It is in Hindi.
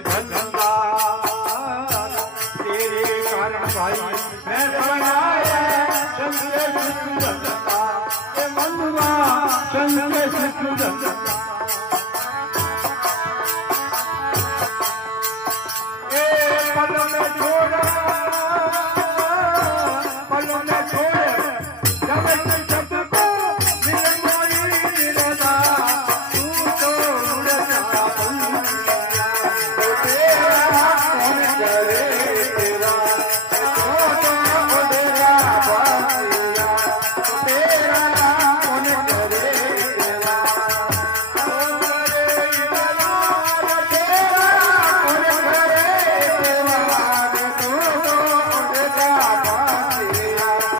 धंधा तेरे कारण भाई मैं बनाया संदेश धंधा मनवा संदेश धंधा